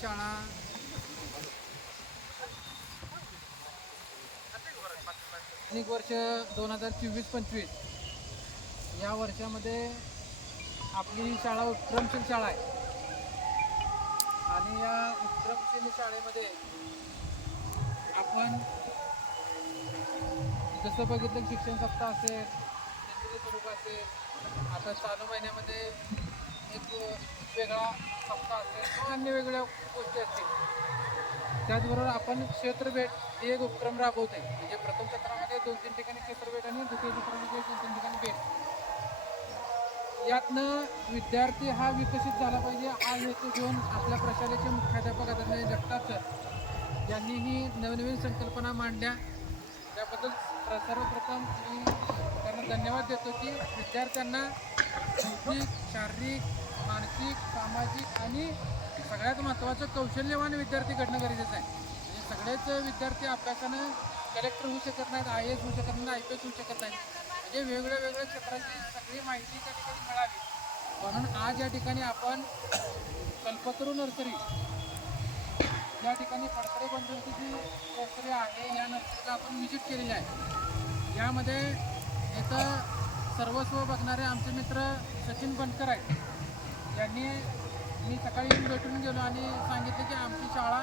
शाळा अनेक वर्ष 2024-25 या वर्षामध्ये आपली ही शाळा उत्क्रमशील शाळा आहे आणि या उत्क्रमशील शाळेमध्ये आपण जसं बघितलं शिक्षण सप्ताह असेल, केंद्रीय स्वरूप असेल, आता चालू महिन्यामध्ये एक वेगळा सप्ताह असेल किंवा अन्य वेगळ्या गोष्टी असतील. त्याचबरोबर आपण क्षेत्रभेट ही एक उपक्रम राबवते. म्हणजे प्रथम सत्रामध्ये 2-3 ठिकाणी क्षेत्रभेट आणि द्वितीय सत्रामध्ये 2-3 ठिकाणी भेट. यातनं विद्यार्थी हा विकसित झाला पाहिजे हा हेतू घेऊन आपल्या प्रशालेचे मुख्याध्यापक आदरणीय जगताप सर यांनी ही नवनवीन संकल्पना मांडल्या. त्याबद्दल सर्वप्रथम मी त्यांना धन्यवाद देतो की विद्यार्थ्यांना बौद्धिक, शारीरिक, मानसिक, सामाजिक आणि सगळ्यात महत्त्वाचं कौशल्यवान विद्यार्थी घडणं गरजेचं आहे. म्हणजे सगळेच विद्यार्थी अभ्यासानं कलेक्टर होऊ शकत नाहीत, IAS होऊ शकत नाही, IPS होऊ शकत नाहीत. म्हणजे वेगवेगळ्या क्षेत्राची सगळी माहिती त्या ठिकाणी मिळावी म्हणून आज या ठिकाणी आपण कल्पतरू नर्सरी या ठिकाणी फडतरे बंधूंची जी नर्सरी आहे या नर्सरीला आपण व्हिजिट केलेली आहे. यामध्ये इथं सर्वस्व बघणारे आमचे मित्र सचिन बनकर आहेत. यांनी मी सकाळी येऊन भेटून गेलो आणि सांगितलं की आमची शाळा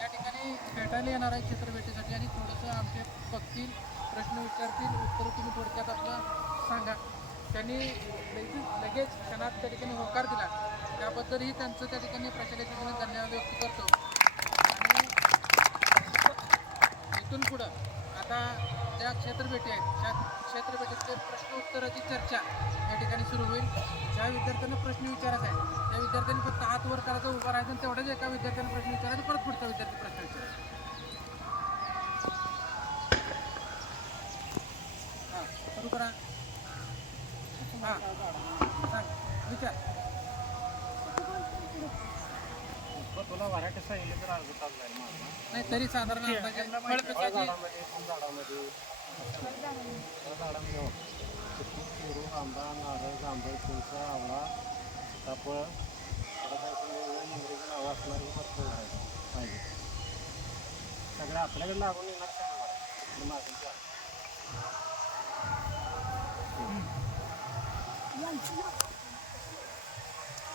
या ठिकाणी भेटायला येणार आहे क्षेत्रभेटीसाठी आणि थोडंसं आमचे बघतील, प्रश्न विचारतील, उत्तर तुम्ही थोडक्यात आपलं सांगा. त्यांनी लगेच क्षणात त्या ठिकाणी होकार दिला. त्याबद्दलही त्यांचं त्या ठिकाणी प्रशालेच्या धन्यवाद व्यक्त करतो. आणि इथून पुढं आता ज्या क्षेत्रभेटी आहेत त्या क्षेत्रभेटीतले प्रश्न उत्तराची चर्चा या ठिकाणी सुरू होईल. ज्या विद्यार्थ्यांना प्रश्न विचारायचा आहे त्या विद्यार्थ्यांनी फक्त हात वर करायचं, उभं राहायचं आणि तेवढ्याच एका विद्यार्थ्यांना प्रश्न विचारायचा, परत पुढचा विद्यार्थी प्रश्न विचारायचा. हां सुरू करा. हां सांग विचार. तुला व्हरायटी सांगितलं तर नाही तरी साधारण अंदाजे फळ कशाची पेरू, आंबा, नारळ, जांभळ, चिंच, आवळा, सीताफळ, इंग्रजी नावं असणारी भरपूर पाहिजे. सगळं आपल्याकडे लागून येणार सगळं मागून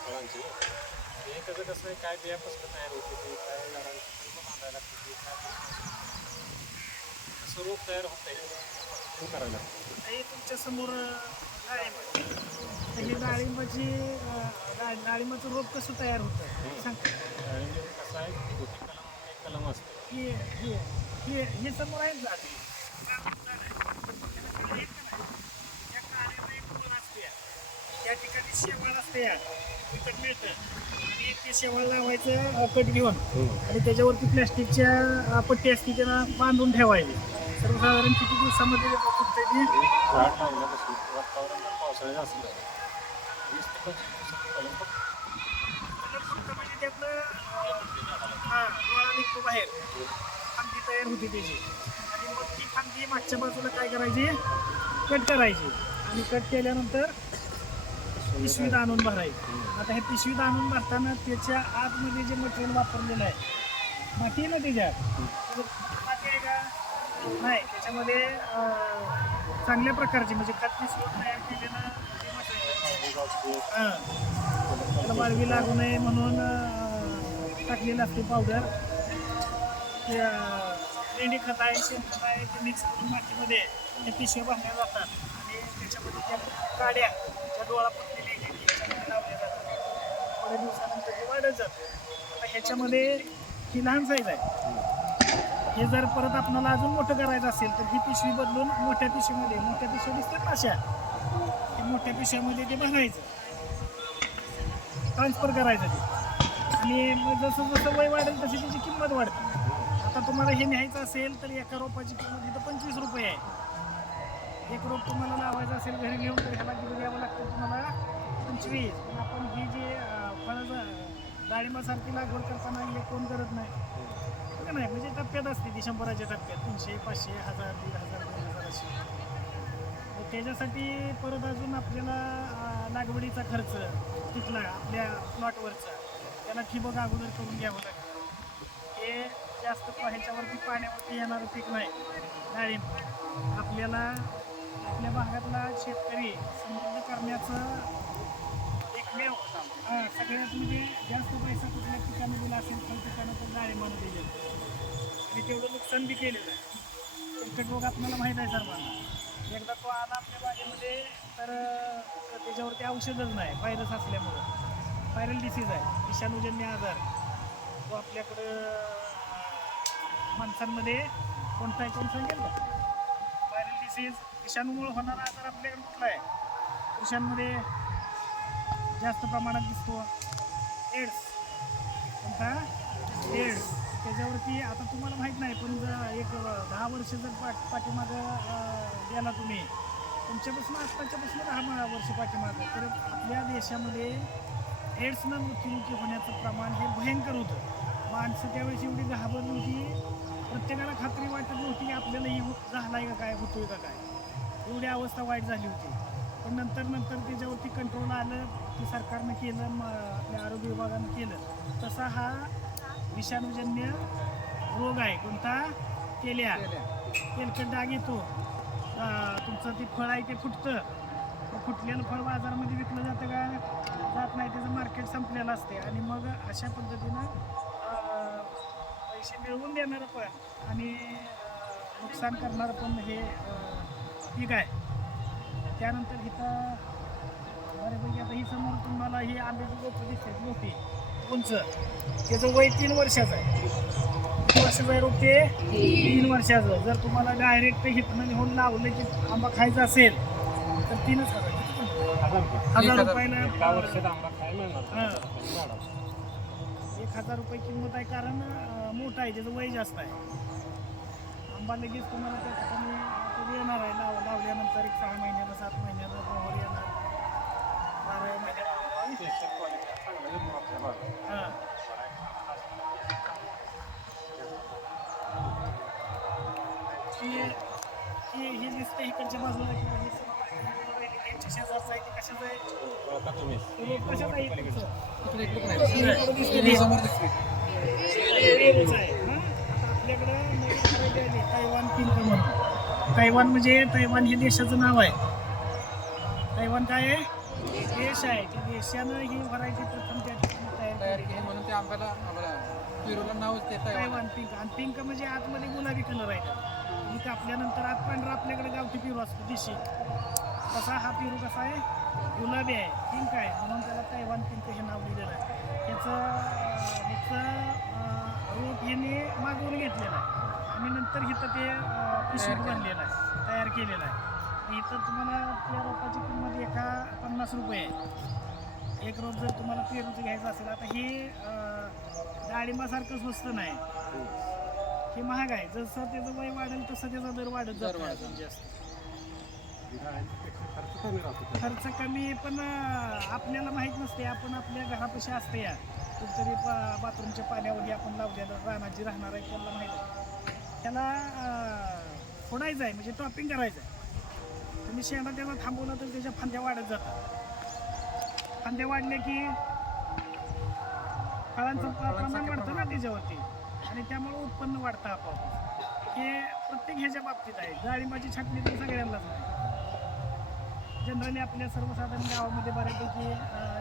फळांची हे त्याचं कसं आहे, काय बियापासून तयार होते ते, काय झाडांची बांधायला लागते, काय सर्व तयार होत आहे करायला लागतं. हे तुमच्या समोर डाळिंबाची डाळिंबाचं रोप कसं तयार होतं सांगता? डाळिंब कसं आहे, गोटी कलम एक कलम असते. हे समोर आहे झाड त्या ठिकाणी शेवाळ असते विकत मिळतं आणि ते शेवाळ लावायचं कट घेऊन आणि त्याच्यावरती प्लॅस्टिकच्या पट्टी असते त्यांना बांधून ठेवायची. सर्वसाधारण किती दिवसामध्ये झाड लावल्यापासून वातावरण जर पावसाळ्याचं असलं 20 ते 25 दिवसात कलम म्हणजे त्यातलं डोळा निघतो बाहेर, फांदी तयार होती त्याची आणि मग ती फांदी मागच्या बाजूला काय करायची, कट करायची आणि कट केल्यानंतर पिशवीत आणून भरायची. आता हे पिशवीत आणून भरताना त्याच्या आतमध्ये जे मटेरियल वापरलेलं आहे माती आहे ना त्याच्यात माती आहे का नाही, त्याच्यामध्ये चांगल्या प्रकारचे म्हणजे खत मिसळून तयार केलेलं मटेरियल त्याला वाळवी लागू नये म्हणून टाकलेलं असते पावडर. लेंडी खत आहे, शेणखत आहे, ते मिक्स करून मातीमध्ये ते पिशव्या भरल्या जातात आणि त्याच्यामध्ये त्या काड्या ज्या डोळा पडलेली त्याच्यामध्ये लावल्या जातात. थोड्या दिवसानंतर ते वाढत जातं. आता ह्याच्यामध्ये ही लहान साईज आहे. हे जर परत आपल्याला अजून मोठं करायचं असेल तर ही पिशवी बदलून मोठ्या पिशवीमध्ये, मोठ्या पिशव्या दिसतात अशा, हे मोठ्या पिशव्यामध्ये ते भरायचं, ट्रान्सफर करायचं ते आणि मग जसं जसं वय वाढेल तशी त्याची किंमत वाढते. आता तुम्हाला हे न्यायचं असेल तर एका रोपाची किंमत इथं 25 रुपये आहे. एक रोप तुम्हाला लावायचं असेल घरी घेऊन तर ह्याला किती द्यावं लागतं तुम्हाला 25. पण आपण ही जी फळं डाळिंबासारखी लागवड करताना हे कोण करत नाही नाही, म्हणजे टप्प्यात असते ती 100च्या टप्प्यात 300, 500, 1000, 1500, 2000 अशी. त्याच्यासाठी परत अजून आपल्याला लागवडीचा खर्च तिथला आपल्या प्लॉटवरचा त्याला ठिबक अगोदर करून घ्यावं लागतं. हे जास्त ह्याच्यावरती पाण्यावरती येणारं पीक नाही डाळिंब. आपल्याला आपल्या भागातला शेतकरी समृद्ध करण्याचं एकमेव सगळ्यात म्हणजे जास्त पैसा कुठल्या पिकाने दिला असेल तर पिकानं तर डाळिंबामध्ये दिलेलं आणि तेवढं नुकसान बी केलेलं आहे. कर्कट रोग आपल्याला माहीत आहे सर्वांना. एकदा तो आला आपल्या बागेमध्ये तर त्याच्यावरती औषधच नाही, व्हायरस असल्यामुळं. व्हायरल डिसीज आहे, विषाणूजन्य आजार. तो आपल्याकडं माणसांमध्ये कोणता आहे कोण सांगेल का? व्हायरल डिसीज विषाणूमुळे होणारा आजार आपल्याकडे कुठला आहे? पुरुषांमध्ये जास्त प्रमाणात दिसतो एड्स. कोणता? एड्स. त्याच्यावरती आता तुम्हाला माहीत नाही, पण एक 10 वर्ष जर पाठीमागं गेला तुम्ही, तुमच्यापासून आत्ताच्यापासून 10 वर्ष पाठीमागं, तर आपल्या देशामध्ये एड्सनं मृत्युमुखी होण्याचं प्रमाण हे भयंकर होतं. माणसं त्यावेळेस एवढी घाबरली होती, प्रत्येकाला खात्री वाटत नव्हती की आपल्यालाही झालाय का काय, होतोय का काय. एवढी अवस्था वाईट झाली होती. पण नंतर त्याच्यावरती कंट्रोल आलं की सरकारनं केलं, आपल्या आरोग्य विभागानं केलं. तसा हा विषाणूजन्य रोग आहे. कोणता? तेल्या. तेलकट डाग येतो. तुमचं ते फळ आहे ते फुटतं. फुटलेलं फळ बाजारामध्ये विकलं जातं का? जात नाही. त्याचं मार्केट संपलेलं असते. आणि मग अशा पद्धतीनं पैसे मिळवून देणारं पण आणि नुकसान करणारं पण हे पीक आहे. त्यानंतर इथं बऱ्यापैकी आता ही समोर तुम्हाला ही आंब्याची रोपं दिसतात मोठी उंच. त्याचं वय 3 वर्षाचं आहे. 3 वर्षाचं आहे रोप ते 3 वर्षाचं. जर तुम्हाला डायरेक्ट हिथनं नेऊन लावलं की आंबा खायचा असेल तर 3,000 रुपयाला 1,000 रुपये किंमत आहे. कारण मोठा आहे, त्याचं वय जास्त आहे. आंबा लगेच तुम्हाला त्या ठिकाणी कधी येणार आहे लावल्यानंतर 6 महिन्याला 7 महिन्याला बरोबर येणार, 12 महिन्याला. हां हे दिसतं इकडच्या बाजूला किंवा यांच्या शेजारचं आहे. ते कशाचं आहे? रोप कशाचं आहे? इकडे इकडे समोर दिसते. आपल्याकडं नवीन व्हरायटी आली तैवान पिंक म्हणून. तैवान म्हणजे तैवान हे देशाचं नाव आहे. तैवान काय आहे? देश आहे. त्या देशानं ही व्हरायटी प्रथम त्या ठिकाणी तयार केली म्हणून ते आंब्याला आम्हाला पेरूला नावच देत आहे. Taiwan pink. आणि पिंक म्हणजे आतमध्ये गुलाबी कलर आहे. ही कापल्यानंतर आत पांढरा आपल्याकडे गावठी पेरू असतो देशी. तसा हा पेरू कसा आहे? गुलाबी आहे, पिंक आहे, म्हणून त्याला तैवान पिंक हे नाव दिलेलं आहे. ह्याचं रोप ह्याने मागवून घेतलेलं आहे आणि नंतर इथं ते पिशवीत बनलेलं आहे, तयार केलेलं आहे. इथं तुम्हाला त्या रोपाची किंमत एका 50 रुपये आहे. एक रोप जर तुम्हाला पेरूचं घ्यायचं असेल, आता हे डाळिंबासारखं स्वस्त नाही, हे महाग आहे. जसं त्याचं वय वाढेल तसं त्याचा दर वाढत जातो. जास्त खर्च कमी, पण आपल्याला माहीत नसते. आपण आपल्या घरापाशी असते या कुठतरी बाथरूमच्या पाण्यावरही आपण लावलेलं रानाची राहणार आहे, त्याला माहीत आहे. त्याला फोडायचं आहे म्हणजे टॉपिंग करायचं आहे. तुम्ही शेंडा त्याला थांबवलं तर त्याच्या फांद्या वाढत जातात. फांद्या वाढल्या की फळांचं प्रमाण वाढतं ना त्याच्यावरती, आणि त्यामुळे उत्पन्न वाढतं आपोआप. हे प्रत्येक ह्याच्या बाबतीत आहे. डाळिंबाची छाटणी तर सगळ्यांनाच नाही. जनरली आपल्या सर्वसाधारण गावामध्ये बऱ्यापैकी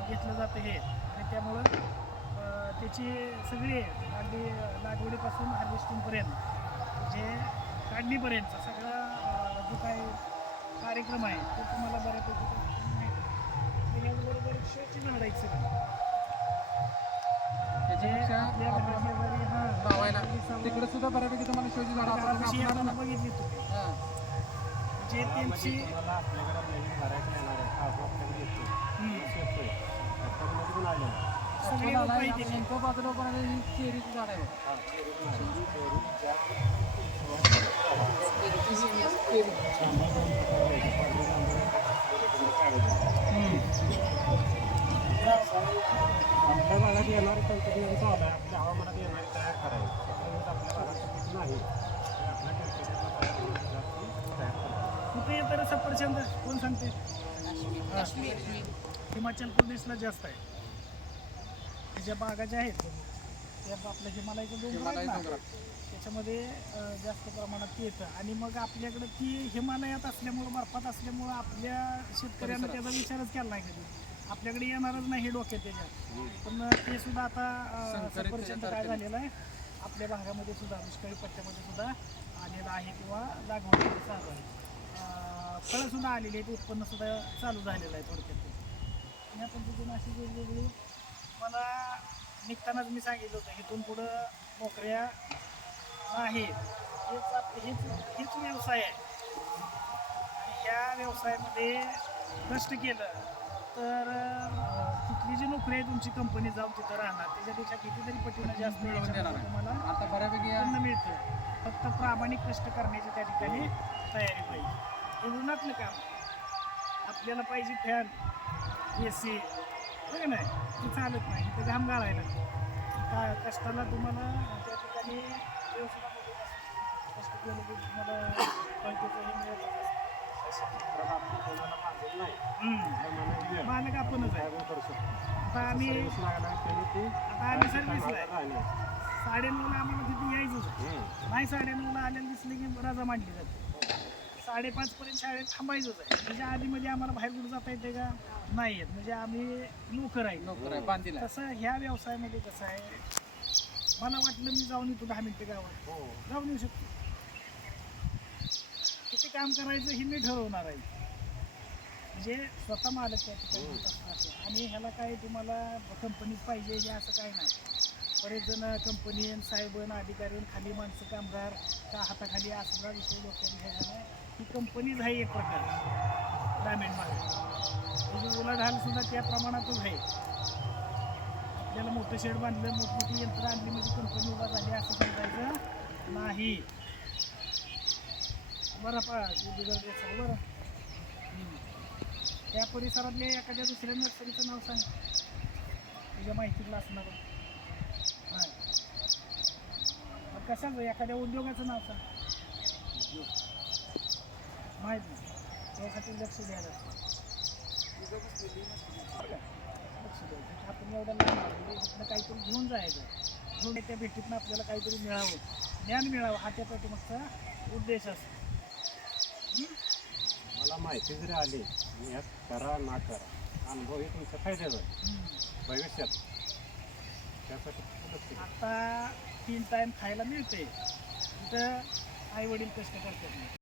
घेतलं जातं हे, आणि त्यामुळं त्याची सगळी अगदी लागवडीपासून हार्वेस्टिंगपर्यंत जे काढणीपर्यंतचा सगळा जो काही कार्यक्रम आहे तो तुम्हाला बऱ्यापैकी माहिती. त्याच्याबरोबर शोची झाडं आहेत सगळी. लावायला तिकडे सुद्धा बऱ्यापैकी तुम्हाला शोची झाडं आपण बघितली तुम्ही. जे त्यांची सगळी बाजूला पण चेरीची झाड आहे. आपल्या भागात येणारे तंत्रज्ञान चालू आहे, आपल्या हवामानात येणारे तयार करायचं. आपल्या भागात नाही कुठे येतं सफरचंद कोण सांगते? हिमाचल प्रदेशला जास्त आहे. ज्या बागा ज्या आहेत त्या आपल्या हिमालयाच्या डोंगर आहेत ना, त्याच्यामध्ये जास्त प्रमाणात ते येतं. आणि मग आपल्याकडं ती हिमालयात असल्यामुळं, बर्फात असल्यामुळं आपल्या शेतकऱ्यांना त्याचा विचारच केला नाही कधी. आपल्याकडे येणारच नाही हे डोक्यात त्याच्यात. पण ते सुद्धा आता सफरचंद काय झालेलं आहे आपल्या भागामध्ये सुद्धा, दुष्काळी पट्ट्यामध्ये सुद्धा आलेलं आहे किंवा लागवड चालू आहे. फळं सुद्धा आलेली आहेत, उत्पन्न सुद्धा चालू झालेलं आहे थोडक्यात. या पद्धतीने अशी वेगवेगळी मला निघतानाच मी सांगितलं होतं, इथून पुढं नोकऱ्या नाहीत, हेच व्यवसाय आहे. आणि ह्या व्यवसायामध्ये कष्ट केलं तर तिथली जी नोकरी आहे तुमची कंपनी जाऊन तिथं राहणार, त्याच्यापेक्षा कितीतरी पटीनं जास्त याच्यामध्ये तुम्हाला आता बऱ्यापैकी उत्पन्न मिळतं. फक्त प्रामाणिक कष्ट करण्याची त्या ठिकाणी तयारी पाहिजे. हे उन्हातलं काम, आपल्याला पाहिजे फॅन, AC, बघा नाही ते चालत नाही, ते घाम गाळायला का कष्टाला तुम्हाला त्या ठिकाणी व्यवस्था बघत असते. कष्ट केलं की तुम्हाला पैशाचं हे मिळत असतं. मालक आपणच आहे. आता आम्ही सर्व्हिसला आहे, 9:30ला आम्हाला तिथे यायचंच आहे. नाही 9:30ला आलेलं दिसलं की रजा मांडली जाते. 5:30पर्यंत शाळेत थांबायचंच आहे. म्हणजे आधीमध्ये आम्हाला बाहेर कुठं जाता येते का? नाही येत. म्हणजे आम्ही नोकर आहे. तसं ह्या व्यवसायामध्ये कसं आहे, मला वाटलं मी जाऊन येतो 10 मिनिटं गावात, जाऊन येऊ शकतो. किती काम करायचं हे मी ठरवणार आहे. म्हणजे स्वतः मालक त्या ठिकाणी होत असतात. आणि ह्याला काय तुम्हाला कंपनीच पाहिजे हे असं काही नाही. बरेच जण कंपनी साहेब अधिकारी खाली माणसं कामगार का हाताखाली असला विषय डोक्यात घ्यायचा नाही. ही कंपनीच आहे एक प्रकार ग्रामीण भागात. त्याची उलाढाल सुद्धा त्या प्रमाणातच आहे. आपल्याला मोठं शेड बांधलं, मोठमोठी यंत्र आणली म्हणजे कंपनी उभा झाली असं समजायचं नाही. बरं बरं त्या परिसरातल्या एखाद्या दुसऱ्या नर्सरीचं नाव सांग, तुझ्या माहितीतलं असणार नाही. कशाचं एखाद्या उद्योगाचं नाव सांग, माहीत नाही. त्यासाठी लक्ष द्यायला लक्ष द्यायचं. आपण एवढं तिथनं काहीतरी घेऊन जायचं, घेऊन त्या भेटीतनं आपल्याला काहीतरी मिळावं, ज्ञान मिळावं, हा त्या पाठीमागचा उद्देश असतो. मला माहिती जरी आली आणि यात करा ना करा, अनुभव हे तुमच्या फायद्याचा आहे भविष्यात. त्यासाठी आता 3 टाईम खायला मिळते, तिथं आई वडील कष्ट करतात.